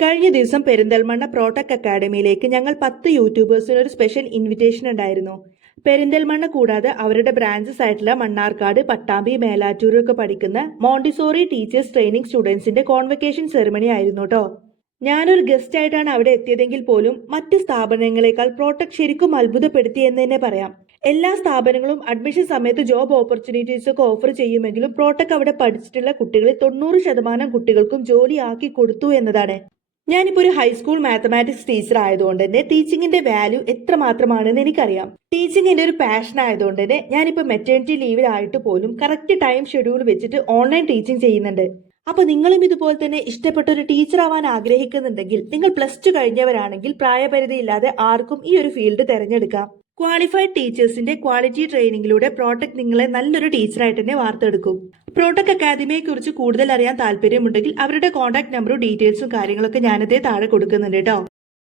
കഴിഞ്ഞ ദിവസം പെരിന്തൽമണ്ണ പ്രോട്ടക് അക്കാഡമിയിലേക്ക് ഞങ്ങൾ പത്ത് യൂട്യൂബേഴ്സിന് ഒരു സ്പെഷ്യൽ ഇൻവിറ്റേഷൻ ഉണ്ടായിരുന്നു. പെരിന്തൽമണ്ണ കൂടാതെ അവരുടെ ബ്രാഞ്ചസ് ആയിട്ടുള്ള മണ്ണാർക്കാട് പട്ടാമ്പി മേലാറ്റൂരൊക്കെ പഠിക്കുന്ന മോണ്ടിസോറി ടീച്ചേഴ്സ് ട്രെയിനിങ് സ്റ്റുഡൻസിന്റെ കോൺവെക്കേഷൻ സെറിമണി ആയിരുന്നു കേട്ടോ ഞാനൊരു ഗസ്റ്റ് ആയിട്ടാണ് അവിടെ എത്തിയതെങ്കിൽ പോലും മറ്റ് സ്ഥാപനങ്ങളെക്കാൾ പ്രോട്ടക് ശരിക്കും അത്ഭുതപ്പെടുത്തി എന്ന് തന്നെ പറയാം. എല്ലാ സ്ഥാപനങ്ങളും അഡ്മിഷൻ സമയത്ത് ജോബ് ഓപ്പർച്യൂണിറ്റീസ് ഒക്കെ ഓഫർ ചെയ്യുമെങ്കിലും പ്രോട്ടക് അവിടെ പഠിച്ചിട്ടുള്ള കുട്ടികളിൽ തൊണ്ണൂറ് ശതമാനം കുട്ടികൾക്കും ജോലി ആക്കി കൊടുത്തു എന്നതാണ്. ഞാനിപ്പോൾ ഒരു ഹൈസ്കൂൾ മാത്തമാറ്റിക്സ് ടീച്ചർ ആയതുകൊണ്ട് തന്നെ ടീച്ചിങ്ങിന്റെ വാല്യൂ എത്രമാത്രമാണെന്ന് എനിക്കറിയാം. ടീച്ചിങ് എന്റെ ഒരു പാഷൻ ആയതുകൊണ്ട് തന്നെ ഞാനിപ്പോൾ മെറ്റേണിറ്റി ലീവിലായിട്ട് പോലും കറക്റ്റ് ടൈം ഷെഡ്യൂൾ വെച്ചിട്ട് ഓൺലൈൻ ടീച്ചിങ് ചെയ്യുന്നുണ്ട്. അപ്പൊ നിങ്ങളും ഇതുപോലെ തന്നെ ഇഷ്ടപ്പെട്ട ഒരു ടീച്ചർ ആവാൻ ആഗ്രഹിക്കുന്നുണ്ടെങ്കിൽ നിങ്ങൾ പ്ലസ് ടു കഴിഞ്ഞവരാണെങ്കിൽ പ്രായപരിധി ഇല്ലാതെ ആർക്കും ഈ ഒരു ഫീൽഡ് തിരഞ്ഞെടുക്കാം. ക്വാളിഫൈഡ് ടീച്ചേഴ്സിന്റെ ക്വാളിറ്റി ട്രെയിനിങ്ങിലൂടെ പ്രോട്ടക് നിങ്ങളെ നല്ലൊരു ടീച്ചറായിട്ട് തന്നെ വാർത്തെടുക്കും. പ്രോട്ടക് അക്കാദമിയെ കുറിച്ച് കൂടുതൽ അറിയാൻ താല്പര്യമുണ്ടെങ്കിൽ അവരുടെ കോൺടാക്ട് നമ്പറും ഡീറ്റെയിൽസും കാര്യങ്ങളൊക്കെ ഞാനതേ താഴെ കൊടുക്കുന്നുണ്ട് കേട്ടോ.